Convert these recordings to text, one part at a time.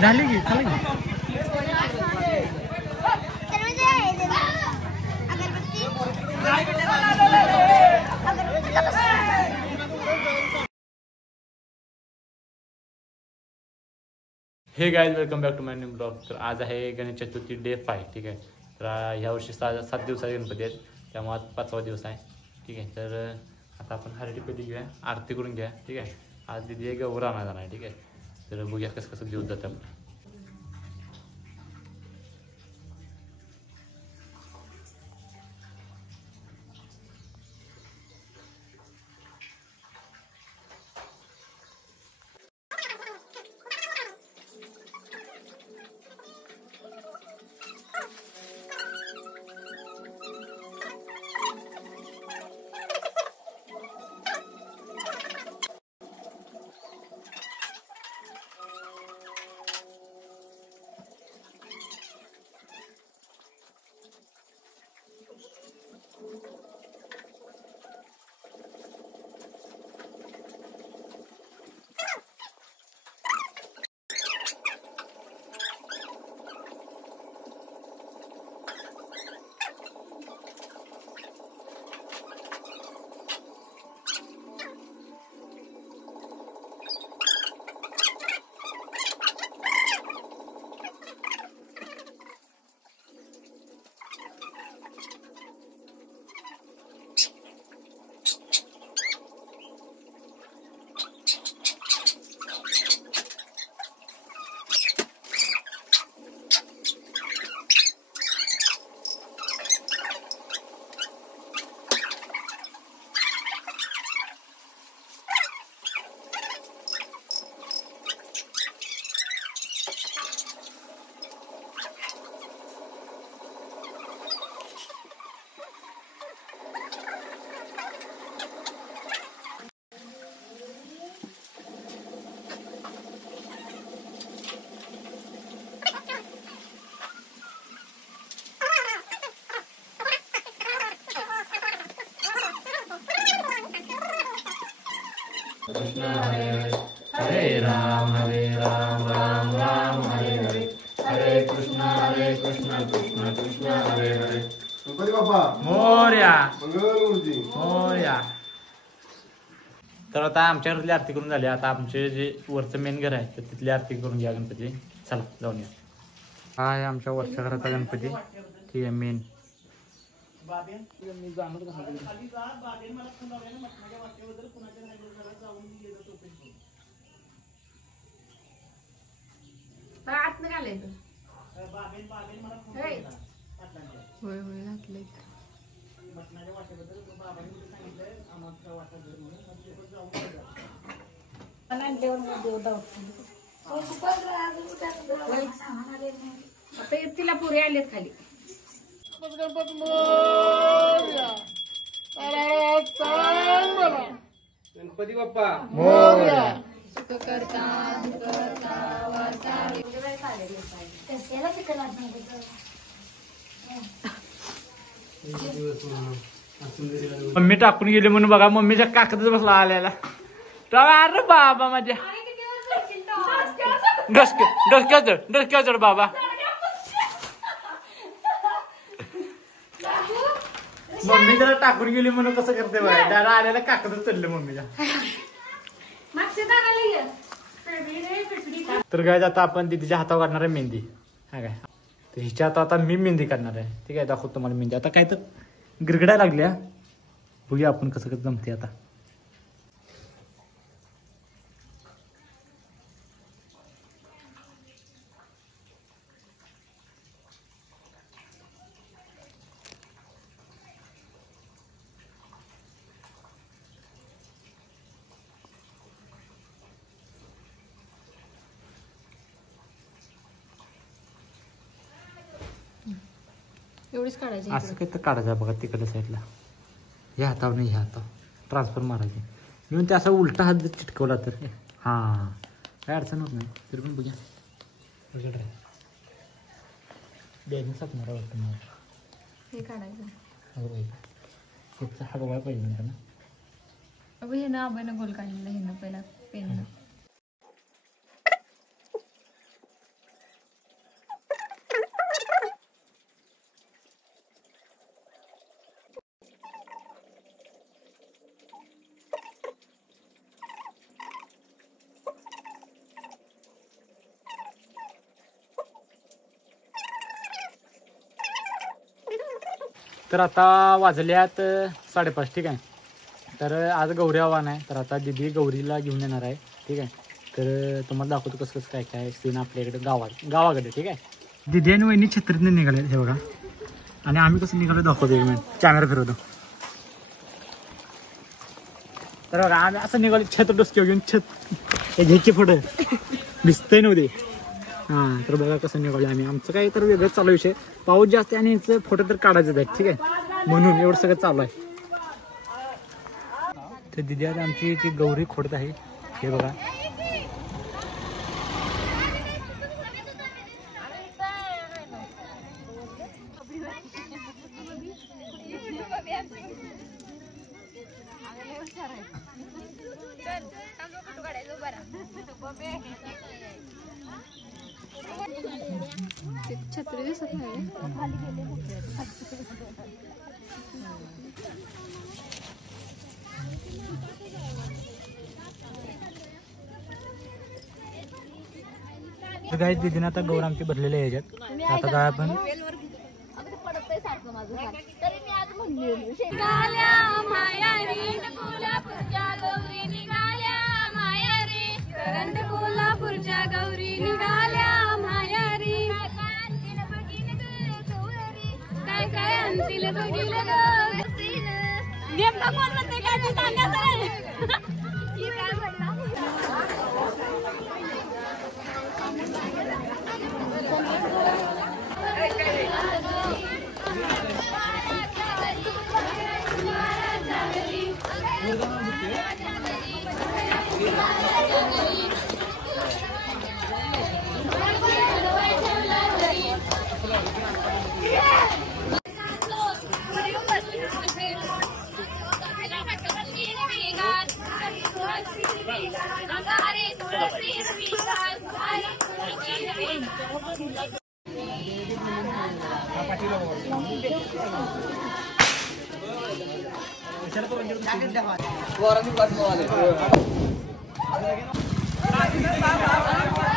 झाली की चला की. Hey guys welcome back to my new blog. तर आज आहे गणेश चतुर्थी डे 5. ठीक आहे. तर ह्या वर्षी 7 दिवसाचे गणपती आहेत, त्यामुळे आज 5वा दिवस आहे. ठीक आहे. तर आता आपण हरटी पेटी घेऊया, आरती करून घ्या. ठीक आहे. आज दिदी एक गौर आणा जाणार आहे. ठीक आहे. तर बघूया कसं कसं दिवस जातं आपलं. कृष्ण हरे हरे राम राम राम हरे हरे हरे कृष्ण कृष्ण कृष्ण हरे हरे. गणपती बाप्पा मोरया मंगलमूर्ती मोरया. तर आता आमच्या घरातली आरती करून झाली. आता आमचे जे वरचं मेन घर आहे तर तिथली आरती करून घ्या गणपती. चला जाऊन या. हा आहे आमच्या वरच्या घराचा गणपती. ठीक आहे. मेन आत घालायचं. होय होय घातलंय. आता तिला पुरे आलेत खाली. गणपती बाप्पा मोरया. सुख करता दुःख करता वार्ता. मम्मी टाकून गेली म्हणून बघा. मम्मीच्या काकतच बसला आल्याला. अरे बाबा माझ्या डोसक्या चढ बाबा. मम्मी जरा टाकून गेली म्हणून कसं करते बघा. दादा आल्याला काकतच चढलं मम्मीच्या. तर काय आता आपण तिच्या हातावर काढणार आहे मेहंदी. हा काय तर हिच्या हातात आता मी मेहंदी काढणार आहे. ठीक आहे. दाखवतो तुम्हाला मेहंदी. आता काय तर गिरगडायला लागल्या. बघूया आपण कसं कसं जमते आता. एवढीच काढायची. असं काही तर काढायचं बघा तिकडल्या साईडला. ह्या हातावर नाही ह्या हातावर ट्रान्सफर मारायचे. मी ते असा उलटा हात जर चिटकवला तर हां काय अडचण होत नाही. तरी पण बघा द्यायचं सापणार वाटतं मला. हे काढायचं. अगं बाई त्याचा हा गोळा पाहिजे म्हणता ना. अगं हे ना आबाईनं गोल काढलेलं हे ना पहिला पेन. तर आता वाजल्यात 5:30 ठीक आहे. तर आज गौरी आव्हान आहे. तर आता दिदी गौरीला घेऊन येणार आहे ठीक आहे. तर तुम्हाला दाखवतो कसं कसं काय काय सीन आपल्याकडे गावाकडे ठीक आहे. दिदी आणि वहिनी छत्रीतने निघाले हे बघा. आणि आम्ही कसं निघालो दाखवतो एक मिनिट कॅमेरा फिरवतो. तर बघा आम्ही असं निघालो छत्र डोसक्यावर घेऊन छत घ्यायची फोटो दिसतंय नव्हते. हां तर बघा कसं निघालो आम्ही. आमचं काही तर वेगळंच चालू विषय. पाऊस जास्त आणि याचं फोटो तर काढायचं आहेत ठीक आहे. म्हणून एवढं सगळं चालू आहे. तर दिदी आता आमची ती गौरी खोडत आहे हे बघा. छत्री दिसत नाही. तर काय दिदीने आता गौर आमची भरलेले आहे ह्याच्यात. आता काय आपण कोल्हापूरच्या गौरी निघाल्या मायारी. काय काय आणतील बघील नेमका कोण म्हणते काय ते सांगायचं नाही.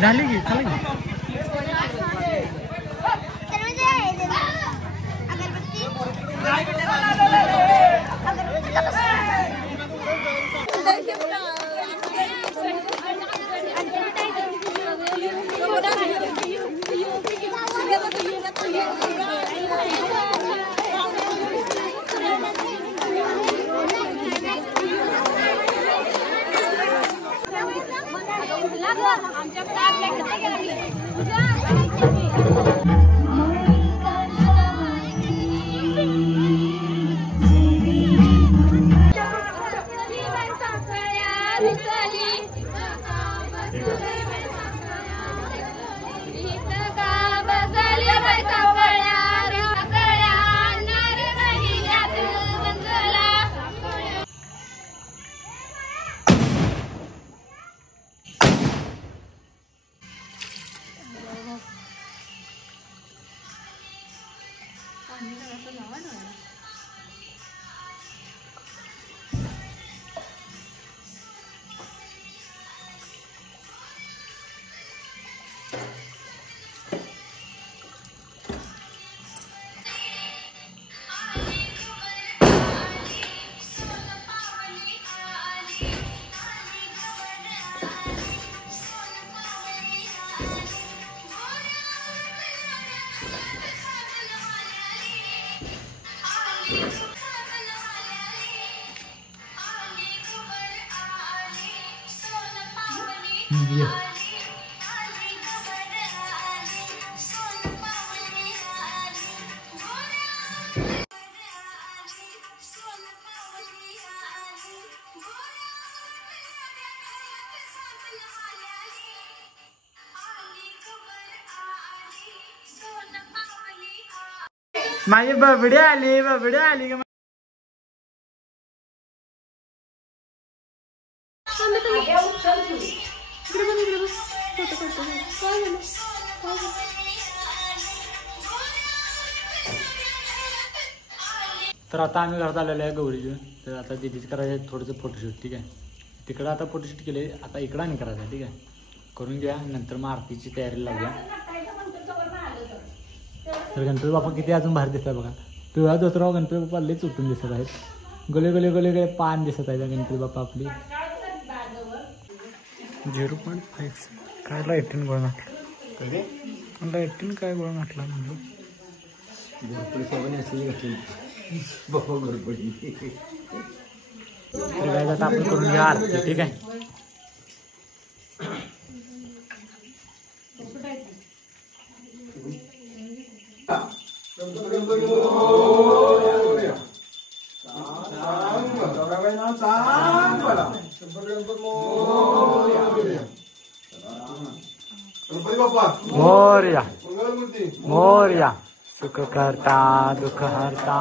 झाली की झाली की. माझी बबडी आली का. तर आता आम्ही घरात आलेलो आहे गौरीचं. तर आता दिदीच करायचं आहे थोडंसं फोटोशूट ठीक आहे. तिकडं आता फोटोशूट केले आता इकडं आणि करायचं आहे ठीक आहे. करून घ्या नंतर मग आरतीची तयारी लावूया. तर गणपती बाप्पा किती अजून बाहेर दिसतोय बघा. पिवळा धोतराव गणपती बाप्पा लईच उठून दिसत आहेत. गले गले गले गले पान दिसत आहे गणपती बाप्पा आपली. 0.5 काय लाईटीन गोळा घातला. लाईटीन काय गोळा घातला म्हणजे काय आता आपण करून घ्या आरती. ठीक आहे. मोरया मोरया सुख करता दुःख हरता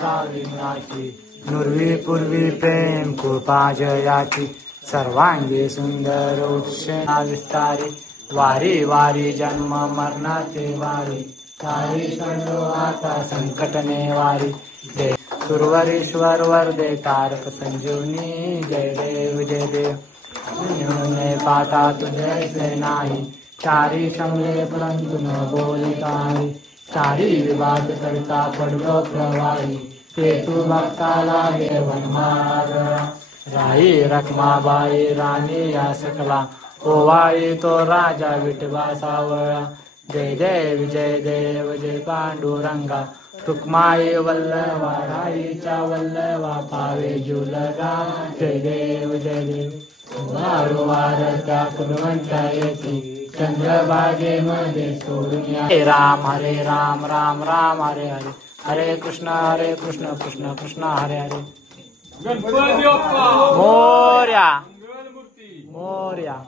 काविनाची नुर्वी पूर्वी प्रेम कृपा जयाची सर्वांगी सुंदर उत्षणा विस्तारी वारी वारी जन्म मरणाचे वारी तारी चढलो आता संकट नेवारी जय सुरवरीश्वर वरदे तारक संजीवनी जय देव जय देव ने पाता तुझे नाही चारी समले परंतु न बोले काही चारी विवाद करता पडलो प्रवाही ते तू भक्ता लागे वनमार राई रखमाबाई राणी या सकला ओवाळी तो राजा विठवा सावळा जय देव जय देव जय पांडुरंगा रुक्माई वल्लवा राईच्या वल्लवा पावे जुलगा जय देव जय देव वारंवार त्या कुलवंता येते चंद्रभागेमध्ये सोडून हरे राम राम राम हरे हरे हरे कृष्ण कृष्ण कृष्ण हरे हरे. मोरया मोरया.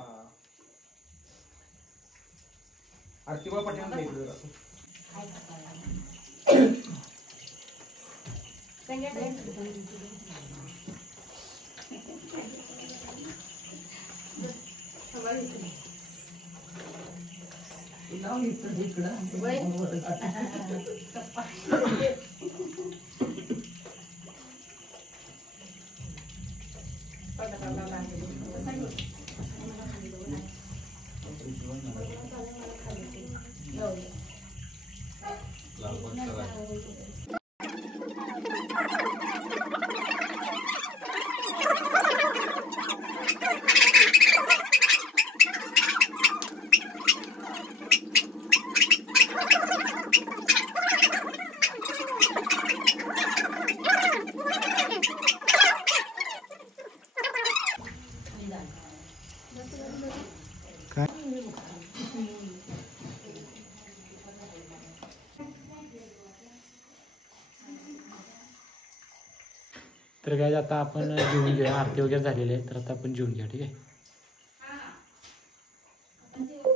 तर काय आता आपण जेवून घेऊया. आरती वगैरे झालेली आहे तर आता आपण जेवून घ्या. ठीक आहे.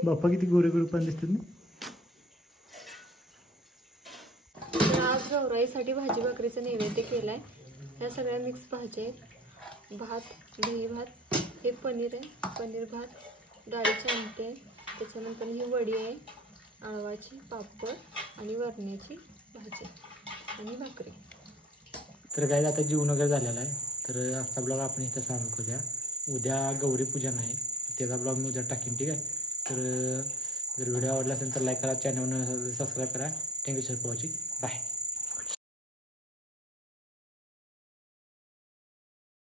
बाप्पा किती गोरे गोरे पण दिसतात ना. आज गौराईसाठी भाजी भाकरीचा नैवेद्य केलाय. ह्या सगळ्या मिक्स भाज्या आहेत. भात दही भात हे पनीर आहे. पनीर भात डाळीचे आमटे त्याच्यानंतर ही वडी आहे आळवाची पापड आणि वरण्याची भाजी आणि भाकरी. तर काय आता जेवण वगैरे झालेलं आहे. तर आजचा ब्लॉग आपण इथं चालू करूया. उद्या गौरी पूजन आहे त्याचा ब्लॉग मी उद्या टाकेन. ठीक आहे. तर जर व्हिडिओ आवडला असेल तर लाईक करा. चॅनल सबस्क्राईब करा. Thank you sir for watching. Bye.